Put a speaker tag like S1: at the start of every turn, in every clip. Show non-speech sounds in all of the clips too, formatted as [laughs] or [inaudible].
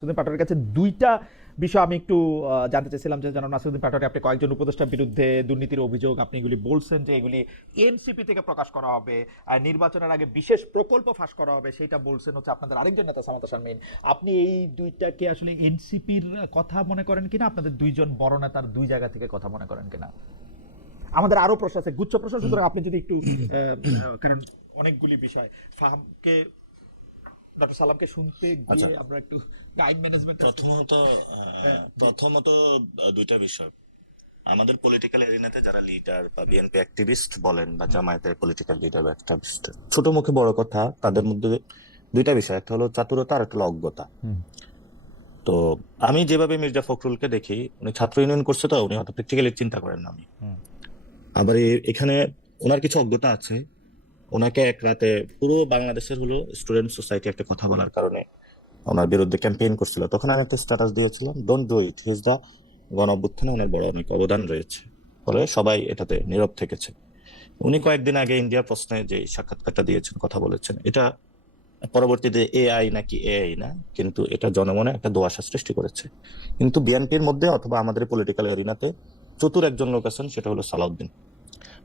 S1: নাসিরুদ্দিন পাটোয়ারির কাছে দুইটা বিষয় আমি একটু জানতে চাইছিলাম যে যেন নাসিরুদ্দিন পাটোয়ারি আপনি কয়েকজন উপদেষ্টার বিরুদ্ধে দুর্নীতির অভিযোগ, আপনি এগুলি বলছেন যে এগুলি এনসিপি থেকে প্রকাশ করা হবে, আর নির্বাচনের আগে বিশেষ প্রকল্প ফাঁস করা হবে সেটা বলছেন হচ্ছে আপনাদের আরেকজন নেতা সামাতা শারমিন আপনি এই দুইটাকে আসলে এনসিপির কথা মনে করেন কিনা? আপনাদের দুইজন বড় নেতার দুই জায়গা থেকে কথা মনে করেন কিনা? আমাদের আরও প্রশ্ন আছে, গুচ্ছ প্রশ্ন, সুতরাং আপনি যদি একটু কারণ অনেকগুলি বিষয়, ফাহামকে ডক্টর সালামকে শুনতে গিয়ে
S2: আচ্ছা।
S1: আমরা একটু টাইম ম্যানেজমেন্ট
S2: প্রথমত প্রথমত দুইটা বিষয়। আমাদের পলিটিক্যাল এরিনাতে যারা লিডার বা বিএনপি অ্যাক্টিভিস্ট বলেন বা জামায়াতের পলিটিক্যাল লিডার বা অ্যাক্টিভিস্ট ছোট মুখে বড় কথা তাদের মধ্যে দুইটা বিষয়। একটা হলো চাতুরতা আর একটা হলো অজ্ঞতা। তো আমি যেভাবে মির্জা ফখরুলকে দেখি উনি ছাত্র ইউনিয়ন করছে তো উনি হয়তো প্র্যাকটিক্যালি চিন্তা করেন না আমি। আবার এখানে ওনার কিছু অজ্ঞতা আছে। ওনাকে এক রাতে পুরো বাংলাদেশের হলো স্টুডেন্ট সোসাইটি একটা কথা বলার কারণে ওনার বিরুদ্ধে ক্যাম্পেইন করছিল। তখন আমি একটা স্ট্যাটাস দিয়েছিলাম ডোন্ট ডু ইট হিজ দা গণ অভ্যুত্থানে ওনার বড় অনেক অবদান রয়েছে। ফলে সবাই এটাতে নীরব থেকেছে। উনি কয়েকদিন আগে ইন্ডিয়া প্রশ্নে যে সাক্ষাৎকারটা দিয়েছেন, কথা বলেছেন, এটা পরবর্তীতে এআই নাকি এআই না, কিন্তু এটা জনমনে একটা দোয়াশা সৃষ্টি করেছে। কিন্তু বিএনপির মধ্যে অথবা আমাদের পলিটিক্যাল এরিনাতে চতুর একজন লোক আছেন, সেটা হলো সালাউদ্দিন।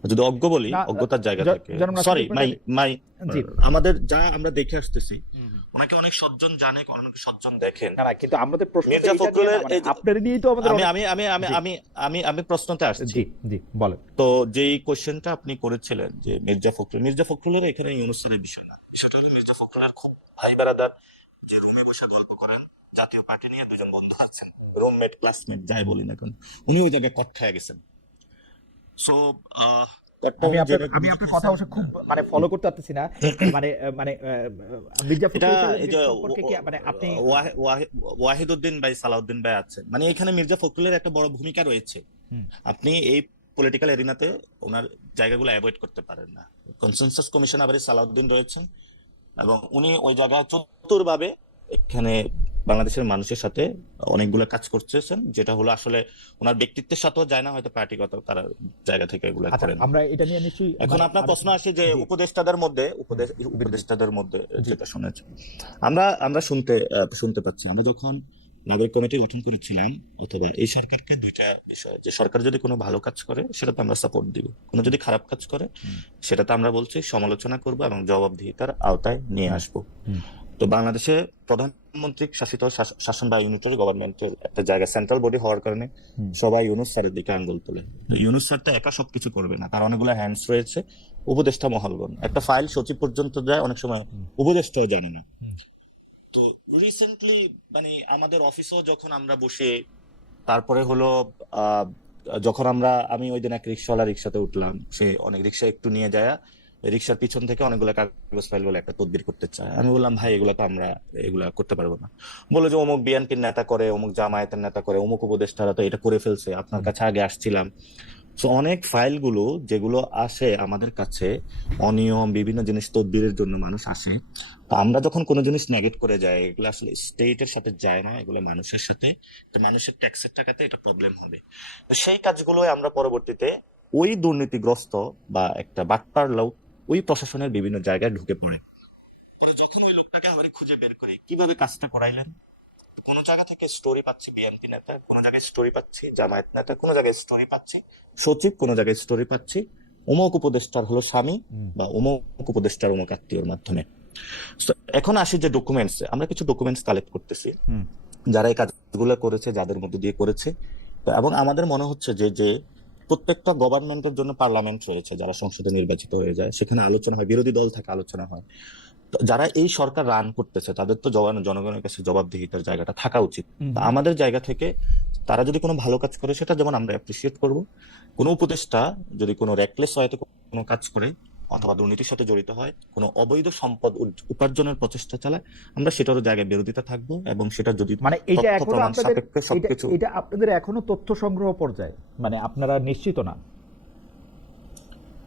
S2: যদি অজ্ঞ বলি অজ্ঞতার জায়গা থেকে। সরি মাই মাই
S1: জি।
S2: আমাদের যা আমরা দেখে আসতেছি ওনাকে অনেক সজ্জন জানে অনেক সজ্জন দেখেন।
S1: না না কিন্তু আমাদের প্রশ্ন
S2: মির্জা ফখরুলের
S1: আপনার নিয়েই তো আমাদের
S2: আমি আমি আমি আমি আমি আমি আমি প্রশ্নতে আসছি।
S1: জি জি বলেন।
S2: তো যেই কোশ্চেনটা আপনি করেছিলেন যে মির্জা ফখরুল মির্জা ফখরুলের এখানে ইউনুসের বিষয় না। সেটা হলো মির্জা ফখরুলের খুব ভাই বেড়াদার যে রুমে বসে গল্প করেন জাতীয় পার্টি নিয়ে দুজন বন্ধু আছেন রুমমেট ক্লাসমেট যাই বলি না কেন উনি ওই জায়গায় কট খায় গেছেন। সো
S1: আমি আপনার কথা অবশ্য খুব মানে ফলো করতে পারতেছি না। [laughs] মানে মানে মির্জা
S2: এটা এই যে
S1: মানে আপনি
S2: ওয়াহি- ওয়াহি- ওয়াহিদুদ্দিন ভাই সালাউদ্দিন ভাই আছেন। মানে এখানে মির্জা ফখরুলের একটা বড় ভূমিকা রয়েছে। আপনি এই পলিটিক্যাল এরিনাতে ওনার জায়গাগুলো অ্যাভয়েড করতে পারেন না। কনসেনসাস কমিশন আবার সালাউদ্দিন রয়েছেন। এবং উনি ওই জায়গায় চতুরভাবে এখানে বাংলাদেশের মানুষের সাথে অনেকগুলো কাজ করতেছেন যেটা হলো আসলে ওনার ব্যক্তিত্বের সাথেও যায় না হয়তো পার্টিগত তার জায়গা থেকে এগুলো
S1: আচ্ছা
S2: করেন।
S1: আমরা এটা নিয়ে নিশ্চয়ই
S2: এখন
S1: মানে
S2: আপনার প্রশ্ন আসে যে উপদেষ্টাদের মধ্যে উপদেশ উপদেষ্টাদের মধ্যে যেটা শুনেছি। আমরা আমরা শুনতে শুনতে পাচ্ছি। আমরা যখন নাগরিক কমিটি গঠন করেছিলাম অথবা এই সরকারকে দুইটা বিষয় যে সরকার যদি কোনো ভালো কাজ করে সেটাতে আমরা সাপোর্ট দিব। কোনো যদি খারাপ কাজ করে। সেটাতে আমরা বলছি সমালোচনা করব এবং জবাবদিহিতার আওতায় নিয়ে। আসব। তো বাংলাদেশে প্রধানমন্ত্রী শাসিত শাসন বা ইউনিটারি গভর্নমেন্টের একটা জায়গা সেন্ট্রাল বডি হওয়ার কারণে সবাই ইউনুস স্যারের দিকে আঙ্গুল তোলে। ইউনুস স্যার তো একা সবকিছু করবে না তার অনেকগুলো হ্যান্ডস রয়েছে উপদেষ্টা মহলগণ একটা ফাইল সচিব পর্যন্ত যায় অনেক সময় উপদেষ্টাও জানে না। তো রিসেন্টলি মানে আমাদের অফিসেও যখন আমরা বসে তারপরে হলো আহ, যখন আমরা আমি ওই দিন এক রিক্সাওয়ালা রিক্সাতে উঠলাম সে অনেক রিক্সা একটু নিয়ে যায় রিক্সার পিছন থেকে অনেকগুলো কাগজ ফাইল বলে একটা তদবির করতে চায়। আমি বললাম ভাই এগুলো তো আমরা এগুলা করতে পারব না। বলে যে অমুক বিএনপির নেতা করে অমুক জামায়াতের নেতা করে অমুক উপদেষ্টারা তো এটা করে ফেলছে। আপনার কাছে আগে আসছিলাম। তো অনেক ফাইলগুলো যেগুলো আসে আমাদের কাছে অনিয়ম বিভিন্ন জিনিস তদবিরের জন্য মানুষ আসে। তো আমরা যখন কোনো জিনিস নেগেট করে যাই এগুলো আসলে স্টেটের সাথে যায় না এগুলো মানুষের সাথে। তো মানুষের ট্যাক্সের টাকাতে এটা প্রবলেম হবে। তো সেই কাজগুলো আমরা পরবর্তীতে ওই দুর্নীতিগ্রস্ত বা একটা বাটপার লোক ওই প্রশাসনের বিভিন্ন জায়গায় ঢুকে পড়ে। পরে যখন ওই লোকটাকে আবার খুঁজে বের করি কীভাবে কাজটা করাইলেন? কোন জায়গা থেকে স্টোরি পাচ্ছি বিএনপি নেতা কোন জায়গায় স্টোরি পাচ্ছি জামায়াত নেতা কোন জায়গায় স্টোরি পাচ্ছি সচিব কোন জায়গায় স্টোরি পাচ্ছি। অমুক উপদেষ্টার হলো স্বামী বা অমুক উপদেষ্টার অমুক আত্মীয়র মাধ্যমে। এখন আসি যে ডকুমেন্টস আমরা কিছু ডকুমেন্টস কালেক্ট করতেছি। যারা এই কাজগুলো করেছে যাদের মধ্যে দিয়ে করেছে। এবং আমাদের মনে হচ্ছে যে যে প্রত্যেকটা গভর্নমেন্টের জন্য পার্লামেন্ট রয়েছে যারা সংসদে নির্বাচিত হয়ে যায়। সেখানে আলোচনা হয় বিরোধী দল থেকে আলোচনা হয়। তো যারা এই সরকার রান করতেছে তাদের তো জনগণের কাছে জবাবদিহিতার জায়গাটা থাকা উচিত। আমাদের জায়গা থেকে তারা যদি কোনো ভালো কাজ করে সেটা যেমন আমরা অ্যাপ্রিসিয়েট করব। কোনো উপদেষ্টা যদি কোনো রেকলেস হয় কোনো কাজ করে অথবা দুর্নীতির সাথে জড়িত হয় কোনো অবৈধ সম্পদ উপার্জনের প্রচেষ্টা চালায় আমরা সেটারও জায়গায় বিরোধিতা থাকব এবং সেটা যদি
S1: মানে এটা
S2: এখনও
S1: আপনাদের এটা- আপনাদের এখনও তথ্য সংগ্রহ পর্যায়ে মানে আপনারা নিশ্চিত না?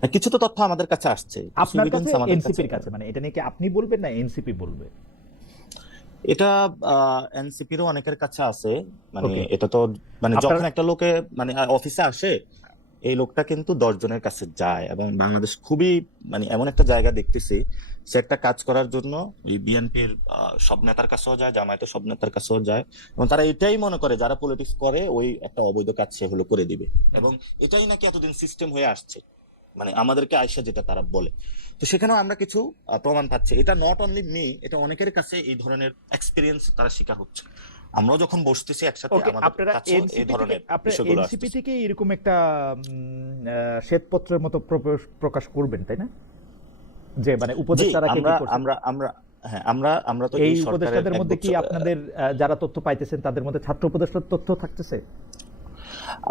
S2: কিছু তো তথ্য আমাদের কাছে আসছে
S1: আপনার কাছে এনসিপির কাছে মানে এটা নিয়ে কি আপনি বলবেন না এনসিপি বলবে?
S2: এটা এনসিপিরও অনেকের কাছে আছে মানে এটা তো মানে যখন একটা লোকে মানে অফিসে আসে এই লোকটা কিন্তু দশ জনের কাছে যায় এবং বাংলাদেশ খুবই মানে এমন একটা জায়গা দেখতেছি, সে একটা কাজ করার জন্য ওই বিএনপির সব নেতার কাছেও যায়, জামায়াতের সব নেতার কাছেও যায় এবং তারা এটাই মনে করে যারা পলিটিক্স করে, ওই একটা অবৈধ কাজ সে হলো করে দিবে। এবং এটাই নাকি এতদিন সিস্টেম হয়ে আসছে। মানে আমাদেরকে আয়সা যেটা তারা বলে। তো সেখানেও আমরা কিছু প্রমাণ পাচ্ছি। এটা নট অনলি মি এটা অনেকের কাছে এই ধরনের এক্সপিরিয়েন্স তারা শিকার হচ্ছে। আমরাও যখন বসতেছি একসাথে আমাদের
S1: আপনারা
S2: এই
S1: এনসিপি থেকে
S2: ধরনের বিষয়গুলো
S1: আছে
S2: এনসিপি
S1: থেকে এরকম একটা শ্বেতপত্রের মতো প্রকাশ- করবেন তাই না? যে মানে
S2: উপদেশ
S1: উপদেষ্টারা কে
S2: আমরা আমরা আমরা হ্যাঁ আমরা আমরা তো
S1: এই উপদেষ্টাদের মধ্যে কি আপনাদের যারা তথ্য পাইতেছেন তাদের মধ্যে ছাত্র উপদেষ্টার তথ্য থাকতেছে?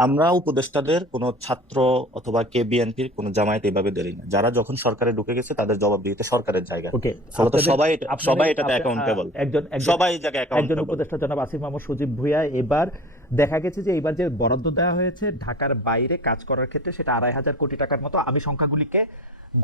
S2: আমরা উপদেষ্টাদের কোন ছাত্র অথবা কে বিএনপির কোন জামায়াত এভাবে দেরি না। যারা যখন সরকারে ঢুকে গেছে তাদের জবাব দিতে সরকারের জায়গা। ফলত সবাই সবাই এটাতে অ্যাকাউন্টেবল
S1: একজন
S2: সবাই জায়গায়
S1: একজন উপদেষ্টা জনাব আসিফ মাহমুদ সজীব ভুইয়া এবার দেখা গেছে যে এবার যে বরাদ্দ দেওয়া হয়েছে ঢাকার বাইরে কাজ করার ক্ষেত্রে সেটা আড়াই হাজার কোটি টাকার মতো আমি সংখ্যাগুলিকে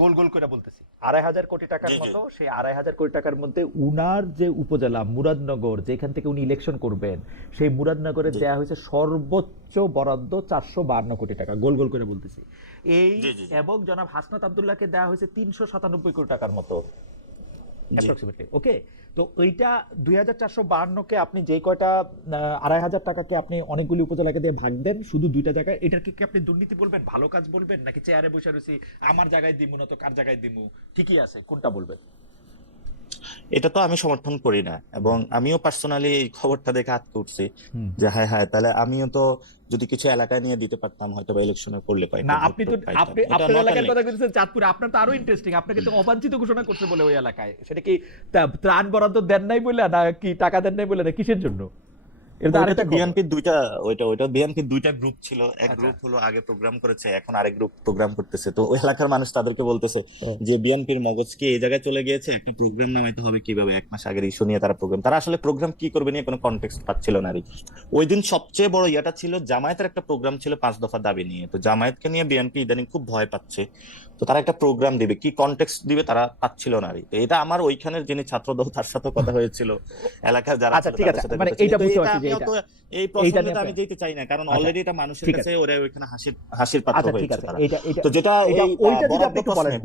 S1: গোল গোল করে বলতেছি আড়াই হাজার কোটি টাকার। মতো সেই আড়াই হাজার কোটি টাকার মধ্যে উনার যে উপজেলা মুরাদনগর যেখান থেকে উনি ইলেকশন করবেন সেই মুরাদনগরে। দেওয়া হয়েছে সর্বোচ্চ বরাদ্দ চারশো বান্ন কোটি টাকা গোল গোল করে বলতেছি এই। এবং জনাব হাসনাত আবদুল্লাহকে দেওয়া হয়েছে তিনশো সাতানব্বই কোটি টাকার মতো। অ্যাপ্রক্সিমেটলি ওকে তো ওইটা দুই হাজার চারশো বাহান্নকে আপনি যে কয়টা আড়াই হাজার টাকাকে আপনি অনেকগুলি উপজেলাকে দিয়ে ভাগ দেন, শুধু দুইটা জায়গায় এটাকে কি আপনি দুর্নীতি বলবেন, ভালো কাজ বলবেন, নাকি চেয়ারে বসে রয়েছি, আমার জায়গায় দিমু না তো কার জায়গায় দিমু? ঠিকই আছে? কোনটা বলবেন?
S2: এটা তো আমি সমর্থন করি না। এবং আমিও পার্সোনালি এই খবরটা দেখে আটকে উঠছি যে হ্যাঁ হ্যাঁ তাহলে আমিও তো যদি কিছু এলাকা নিয়ে দিতে পারতাম হয়তো বা ইলেকশনে করলে পাই
S1: না আপনি তো আপনি আপনার এলাকার কথা বলছেন চাঁদপুরে আপনার তো আরও ইন্টারেস্টিং আপনাকে তো অবাঞ্ছিত ঘোষণা করছে বলে ওই এলাকায়। সেটা কি ত্রাণ বরাদ্দ দেন নাই বলে না কি টাকা দেন নাই বলে না কিসের জন্য? এটা আরেকটা।
S2: বিএনপির দুইটা ওইটা ওইটা বিএনপির দুইটা গ্রুপ ছিল। এক
S1: আচ্ছা।
S2: গ্রুপ হলো আগে প্রোগ্রাম করেছে এখন আরেক গ্রুপ প্রোগ্রাম করতেছে। তো ওই এলাকার মানুষ তাদেরকে বলতেছে যে বিএনপির মগজ কি এই জায়গায় চলে গিয়েছে? একটা প্রোগ্রাম নামাইতে হবে কীভাবে? এক মাস আগের ইস্যু নিয়ে তারা প্রোগ্রাম তারা আসলে প্রোগ্রাম কি করবে নিয়ে কোনো কনটেক্সট পাচ্ছিল না আর ওই দিন সবচেয়ে বড় ইয়াটা ছিল জামায়াতের একটা প্রোগ্রাম ছিল পাঁচ দফা দাবি নিয়ে। তো জামায়াতকে নিয়ে বিএনপি ইদানিং খুব ভয় পাচ্ছে। তো তারা একটা প্রোগ্রাম দিবে। কি কনটেক্সট দিবে তারা পাচ্ছিল না। তো এটা আমার ওইখানের যিনি ছাত্রদল তার সাথে কথা হয়েছিল। এলাকার যারা
S1: আচ্ছা, ঠিক আছে। মানে বুঝতে পারছি
S2: আমিও তো এই প্রসঙ্গে আমি যেতে চাই না কারণ
S1: আচ্ছা,
S2: অলরেডি এটা মানুষের কাছে ওরা ওইখানে হাসির হাসির পাত্র
S1: আচ্ছা
S2: হয়েছে
S1: এটা এটা
S2: তো যেটা
S1: ওইটা যদি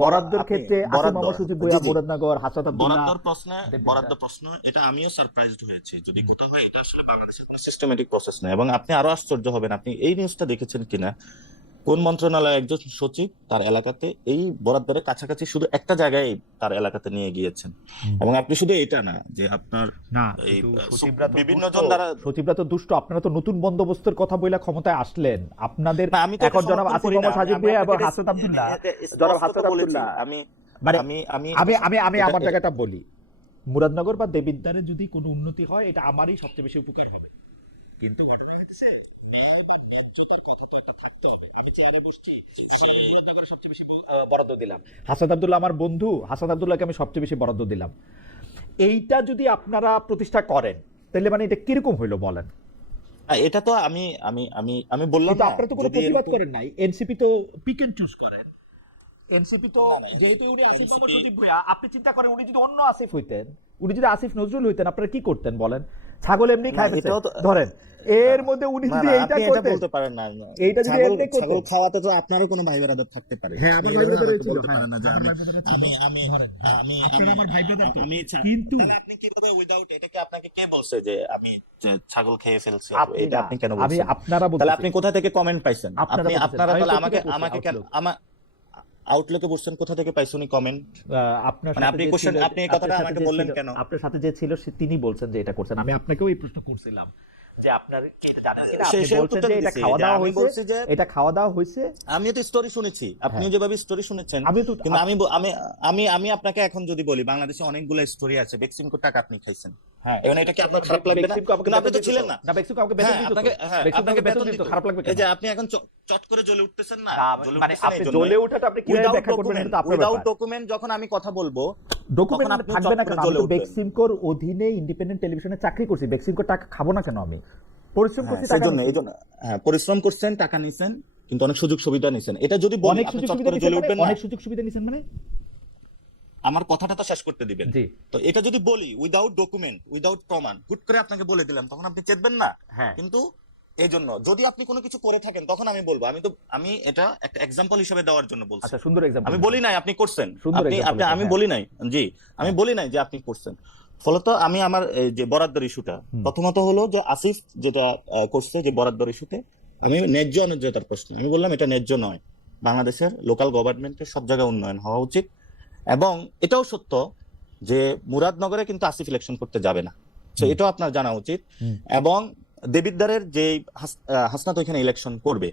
S2: বরাদ্দ
S1: আপনি একটু বলেন
S2: প্রশ্নে
S1: ক্ষেত্রে মুরাদনগর হাসাত
S2: বরাদ্দর প্রশ্নে বরাদ্দ প্রশ্ন এটা আমিও সারপ্রাইজড হয়েছি। যদি কোথাও এটা আসলে বাংলাদেশের কোনো সিস্টেমেটিক প্রসেস এবং আপনি আরও আশ্চর্য হবেন আপনি এই নিউজটা দেখেছেন কিনা? কোন মন্ত্রণালয় একজন সচিব তার এলাকাতে এই বরাদ্দের কাছাকাছি শুধু একটা জায়গায় তার এলাকাতে নিয়ে গিয়েছেন? এবং আপনি শুধু এটা না যে আপনার
S1: না
S2: বিভিন্ন জন দ্বারা-
S1: সচিবরা তো দুষ্ট। আপনারা তো নতুন বন্দোবস্তের কথা বইলা ক্ষমতায় আসলেন। আপনাদের
S2: আমি তো
S1: এখন জনাব আসিফ মোহাম্মদ সাজিব
S2: আমি
S1: ভুইয়া এবং হাসান আব্দুল্লাহ। জনাব হাসান আব্দুল্লাহ।
S2: আমি
S1: মানে
S2: আমি আমি
S1: আমি আমি আমি আমার জায়গাটা বলি। মুরাদনগর বা দেবিদ্বারে যদি কোনো উন্নতি হয় এটা আমারই সবচেয়ে বেশি উপকার হবে। কিন্তু ঘটনা হচ্ছে বরাদ্দ দিলাম। আব্দুল্লাহ আমার বন্ধু। আব্দুল্লাহকে আমি সবচেয়ে বেশি বরাদ্দ দিলাম। এইটা যদি আপনারা প্রতিষ্ঠা করেন তাহলে মানে এটা কীরকম হইল বলেন?
S2: এটা তো আমি আমি আমি আমি বললাম না
S1: আপনারা তো কোনো প্রতিবাদ করেন নাই। এনসিপি তো পিক এন্ড চুজ করেন। এনসিপি তো যেহেতু উনি আসিফ
S2: NCP
S1: মোহাম্মদ আপনি চিন্তা করেন উনি যদি অন্য আসিফ হইতেন উনি যদি আসিফ নজরুল হইতেন আপনারা কি করতেন বলেন? ছাগল এমনি খায়
S2: এটাও তো-
S1: ধরেন এর মধ্যে উনি যদি এইটা করতেন
S2: বলতে পারেন না
S1: এইটা যদি
S2: ছাগল
S1: এমনি করতেন।
S2: ছাগল খাওয়াতে তো আপনারও কোনো ভাই বেরাদার থাকতে পারে।
S1: হ্যাঁ, আমার ভাই ব্রাদার ছিল, হ্যাঁ,
S2: আমি
S1: ছিল।
S2: আমি আমি আমি
S1: আপনারা আমার ভাই ব্রাদার
S2: আমি
S1: কিন্তু-
S2: তাহলে আপনি কীভাবে উইদাউট এটাকে আপনাকে কে বলছে যে আমি ছাগল খেয়ে ফেলছি? এটা আপনি কেন বলছেন?
S1: আমি আপনারা
S2: তাহলে আপনি কোথা থেকে কমেন্ট পাইছেন? আপনি আপনারা তাহলে আমাকে আমাকে কেন আউটলুকে বসছেন কোথা থেকে পাইছুনি কমেন্ট
S1: আপনার
S2: মানে আপনি
S1: ছিল-
S2: আপনি এই কথাটা আমাকে বললেন কেন?
S1: আপনার সাথে যে ছিল সে তিনি বলছেন যে এটা করছেন। আমি আপনাকেও এই প্রশ্ন করছিলাম যে আপনার কি এটা জানেন কিনা? আপনি বলছেন যে এটা খাওয়া দাওয়া
S2: আমি
S1: হয়েছে
S2: যে
S1: এটা খাওয়া দাওয়া হয়েছে।
S2: আমিও তো স্টোরি শুনেছি। আপনিও
S1: হ্যাঁ।
S2: যেভাবে স্টোরি শুনেছেন।
S1: আমি তো
S2: কিন্তু আমি আমি আমি আমি আপনাকে এখন যদি বলি বাংলাদেশে অনেকগুলো স্টোরি আছে। বেক্সিমকো টাকা আপনি খাইছেন।
S1: হ্যাঁ।
S2: এখন এটা কি আপনার খারাপ লাগবে না? আপনি তো ছিলেন না।
S1: না বেক্সিমকো আমাকে বেতন
S2: হ্যাঁ,
S1: দিত
S2: আপনাকে হ্যাঁ, আপনাকে
S1: বেতন দিত। খারাপ লাগবে
S2: এই যে আপনি এখন চট করে জ্বলে উঠতেছেন না?
S1: মানে আপনি জ্বলে। ওঠাটা আপনি কীভাবে
S2: Without
S1: ব্যাখ্যা করবেন এটা তো আপনার ব্যাপার।
S2: document যখন আমি কথা বলব
S1: ডকুমেন্ট
S2: আপনি
S1: থাকবে না কেন? আমি তো বেক্সিমকোর অধীনে ইন্ডিপেন্ডেন্ট টেলিভিশনে চাকরি করছি। বেক্সিমকোর টাকা খাব না কেন আমি? পরিশ্রম
S2: হ্যাঁ,
S1: করছি টাকা
S2: সেজন্য
S1: নিছি।
S2: এই জন্য হ্যাঁ পরিশ্রম করছেন টাকা নিছেন কিন্তু অনেক সুযোগ সুবিধা নিছেন। এটা যদি বলি
S1: অনেক
S2: আপনি
S1: সুযোগ
S2: চট
S1: সুবিধা
S2: করে জ্বলে
S1: মানে?
S2: উঠবেন
S1: অনেক সুযোগ সুবিধা নিছেন মানে?
S2: আমার কথাটা তো শেষ করতে দিবেন।
S1: জি।
S2: তো এটা যদি বলি উইদাউট ডকুমেন্ট উইদাউট প্রমাণ হুট করে আপনাকে বলে দিলাম তখন আপনি চেতবেন না।
S1: হ্যাঁ।
S2: কিন্তু এই জন্য যদি আপনি কোনো কিছু করে থাকেন তখন আমি বলব। আমি তো আমি এটা একটা এক্সাম্পল হিসেবে দেওয়ার জন্য বলছি।
S1: আচ্ছা সুন্দর এক্সাম্পল
S2: আমি বলি নাই আপনি করছেন। আপনি আপনি আমি
S1: হ্যাঁ।
S2: বলি নাই। জি আমি বলি নাই যে আপনি করছেন। ফলত আমি আমার যে বরাদ্দর ইস্যুটা প্রথমত হলো যে আসিফ যেটা করছে যে বরাদ্দর ইস্যুতে আমি ন্যায্য অন্যায্যতার প্রশ্ন আমি বললাম এটা ন্যায্য নয়। বাংলাদেশের লোকাল গভর্নমেন্টের সব জায়গায় উন্নয়ন হওয়া উচিত। এবং এটাও সত্য যে মুরাদনগরে কিন্তু আসিফ ইলেকশন করতে যাবে না। তো এটাও আপনার জানা উচিত। এবং দেবিদ্দারের যে হাসনাত ওইখানে ইলেকশন করবে।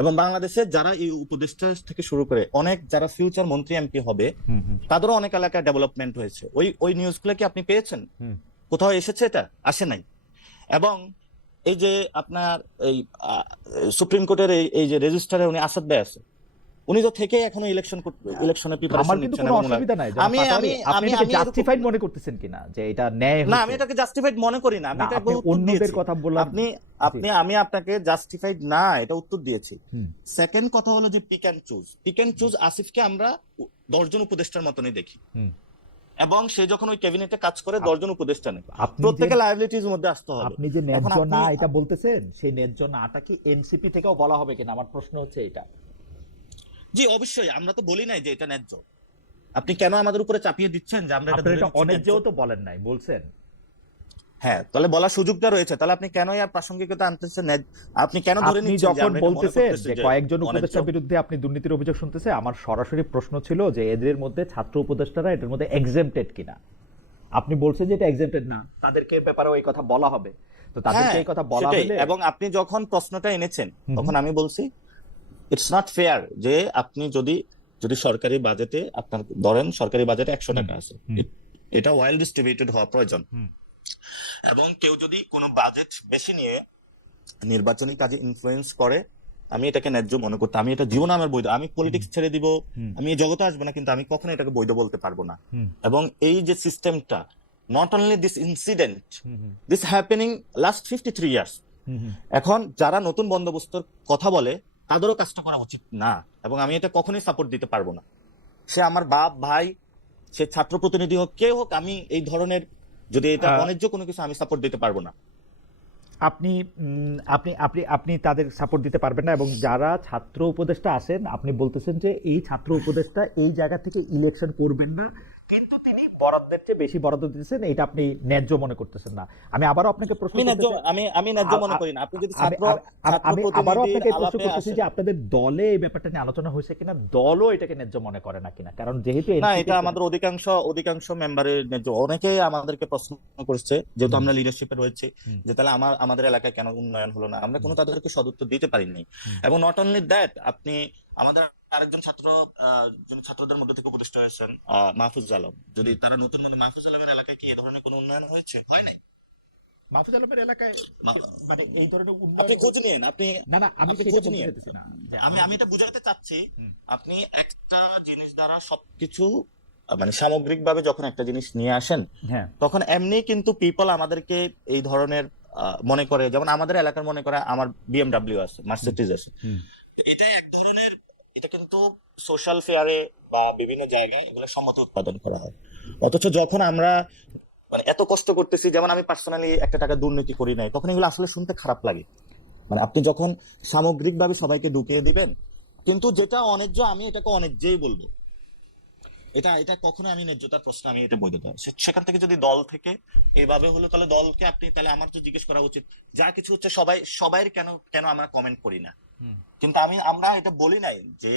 S2: এবং বাংলাদেশে যারা এই উপদেষ্টা থেকে শুরু করে অনেক যারা ফিউচার মন্ত্রী এমপি হবে তাদেরও অনেক এলাকায় ডেভেলপমেন্ট হয়েছে। ওই ওই নিউজগুলো কি আপনি পেয়েছেন? কোথাও এসেছে এটা? আসে নাই। এবং এই যে আপনার এই সুপ্রিম কোর্টের এই যে রেজিস্টারে উনি আসাদ ভাই আছে উনি তো থেকে এখনও ইলেকশন ইলেকশনে প্রিপারেশন নিচ্ছেন
S1: কোনো অসুবিধা নাই
S2: আমি- আমি-
S1: আপনি
S2: আমি-
S1: জাস্টিফাইড মনে করতেছেন কিনা যে এটা ন্যায়
S2: না আমি এটাকে জাস্টিফাইড মনে করি না। আমি এটা
S1: অন্যদের কথা বললাম।
S2: আপনি আপনি আমি আপনাকে জাস্টিফাইড না এটা উত্তর দিয়েছি। সেকেন্ড কথা হলো যে pick and choose pick and choose আসিফকে আমরা দশজন উপদেষ্টার মতনই দেখি। এবং সে যখন ওই ক্যাবিনেটে কাজ করে দশজন উপদেষ্টা
S1: যে
S2: প্রত্যেকে লাইবিলিটির মধ্যে আসতে হবে।
S1: আপনি যে ন্যায্য না এটা বলতেছেন সেই ন্যায্য নাটা কি এনসিপি থেকেও বলা হবে কিনা? আমার প্রশ্ন হচ্ছে এটা
S2: জি অবশ্যই। আমরা তো বলি নাই যে এটা ন্যায্য। আপনি কেন আমাদের উপরে চাপিয়ে দিচ্ছেন যে আমরা এটা নিচ্ছি
S1: অন্যায্যও তো বলেন নাই বলছেন।
S2: হ্যাঁ তাহলে বলার সুযোগটা রয়েছে। তাহলে আপনি কেন আর প্রাসঙ্গিকতা আনতেছেন আপনি কেন ধরে নিচ্ছেন
S1: যখন বলতেছেন যে কয়েকজন উপদেষ্টার বিরুদ্ধে আপনি দুর্নীতির অভিযোগ শুনতেছে আমার সরাসরি প্রশ্ন ছিল যে এদের মধ্যে ছাত্র উপদেষ্টারা এটার মধ্যে এক্সেমটেড কিনা। আপনি বলছেন যে এটা এক্সেমটেড না তাদেরকে ব্যাপারে ওই কথা বলা হবে। তো তাদেরকে
S2: হ্যাঁ,
S1: এই কথা বলা। হলে
S2: এবং আপনি যখন প্রশ্নটা এনেছেন তখন আমি বলছি ইটস নট ফেয়ার যে আপনি যদি যদি সরকারি বাজেটে আপনার ধরেন সরকারি বাজেটে একশো টাকা আছে। এটা ওয়েল ডিস্ট্রিবিউটেড হওয়া প্রয়োজন। এবং কেউ যদি কোনো বাজেট বেশি নিয়ে নির্বাচনী কাজে ইনফ্লুয়েন্স করে আমি এটাকে ন্যায্য মনে করতে আমি এটা জীবন আমার বৈধ আমি পলিটিক্স ছেড়ে দিব আমি এই জগতে আসব না কিন্তু আমি কখনো এটাকে বৈধ বলতে পারব না। এবং এই যে সিস্টেমটা not only this incident this happening last fifty three years. এখন যারা নতুন বন্দোবস্তর কথা বলে তাদেরও কাজটা করা উচিত। না এবং আমি এটা কখনোই সাপোর্ট দিতে পারব না। সে আমার বাপ ভাই সে ছাত্র প্রতিনিধি হোক কে হোক আমি এই ধরনের যদি এটা অন্যায্য কোনো কিছু আমি সাপোর্ট দিতে পারব না।
S1: আপনি উম, আপনি আপনি আপনি তাদের সাপোর্ট দিতে পারবেন না এবং যারা ছাত্র উপদেষ্টা আছেন আপনি বলতেছেন যে এই ছাত্র উপদেষ্টা এই জায়গা থেকে ইলেকশন করবেন না। কিন্তু তিনি বরাদ্দের চেয়ে বেশি বরাদ্দ দিতেছেন এটা আপনি ন্যায্য মনে করতেছেন না। আমি আবারও আপনাকে প্রশ্ন
S2: আমি আমি আমি ন্যায্য মনে করি না। আপনি যদি ছাত্র
S1: আমি আবারও আপনাকে প্রশ্ন করতেছি যে আপনাদের দলে এই ব্যাপারটা নিয়ে আলোচনা হয়েছে কিনা? দলও এটাকে ন্যায্য মনে করে না কিনা? কারণ যেহেতু
S2: না এটা আমাদের অধিকাংশ অধিকাংশ মেম্বারের ন্যায্য। অনেকেই আমাদেরকে প্রশ্ন করছে যেহেতু আমরা লিডারশিপে রয়েছে যে তাহলে আমার আমাদের এলাকায় কেন উন্নয়ন হলো না? আমরা কোনো তাদেরকে সদুত্তর দিতে পারিনি। এবং নট অনলি দ্যাট আপনি আমাদের আরেকজন ছাত্র ছাত্রদের মধ্যে থেকে উপদেষ্টা হয়েছেন মাহফুজ আলম। যদি তারা নতুন নতুন মাহফুজ আলমের এলাকায় কি এ ধরনের কোনো উন্নয়ন হয়েছে? হয়নি?
S1: মাহফুজ আলমের এলাকায় মানে এই ধরনের
S2: আপনি
S1: উন্নয়ন
S2: খোঁজ নিন আপনি
S1: না না আমি
S2: খোঁজ।
S1: না।
S2: আমি আমি এটা বুঝাতে চাচ্ছি আপনি একটা জিনিস দ্বারা সবকিছু মানে সামগ্রিকভাবে যখন একটা জিনিস নিয়ে আসেন
S1: হ্যাঁ।
S2: তখন এমনি কিন্তু পিপল আমাদেরকে এই ধরনের মনে করে যেমন আমাদের এলাকার মনে করে আমার বিএমডাব্লিউ আছে মার্সিডিজ আছে। এটাই এক ধরনের এটা কিন্তু সোশ্যাল ফেয়ারে বা বিভিন্ন জায়গায় এগুলো সম্মত উৎপাদন করা হয়। অথচ যখন আমরা মানে এত কষ্ট করতেছি, যেমন আমি পার্সোনালি একটা টাকা দুর্নীতি করি নাই, তখন এগুলো আসলে শুনতে খারাপ লাগে। মানে আপনি যখন সামগ্রিকভাবে সবাইকে ঢুকিয়ে দিবেন, কিন্তু যেটা অন্যায্য আমি এটাকে অন্যায্যই বলব। এটা এটা কখনো আমি ন্যায্যতার প্রশ্ন, আমি এটা বৈধ দেয় সেখান থেকে যদি দল থেকে এইভাবে হলো, তাহলে দলকে আপনি তাহলে আমার তো জিজ্ঞেস করা উচিত। যা কিছু হচ্ছে সবাই সবাই কেন কেন আমরা কমেন্ট করি না। কিন্তু আমি, আমরা এটা বলি নাই যে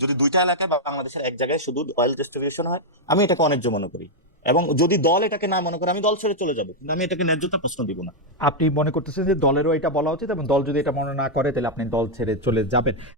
S2: যদি দুইটা এলাকায় বাংলাদেশের এক জায়গায় শুধু অয়েল ডিস্ট্রিবিউশন হয়, আমি এটাকে অন্যায্য মনে করি। এবং যদি দল এটাকে না মনে করে, আমি দল ছেড়ে চলে যাব, কিন্তু আমি এটাকে ন্যায্যতা প্রশ্ন দিব না।
S1: আপনি মনে করতেছেন যে দলেরও এটা বলা উচিত এবং দল যদি এটা মনে না করে, তাহলে আপনি দল ছেড়ে চলে যাবেন।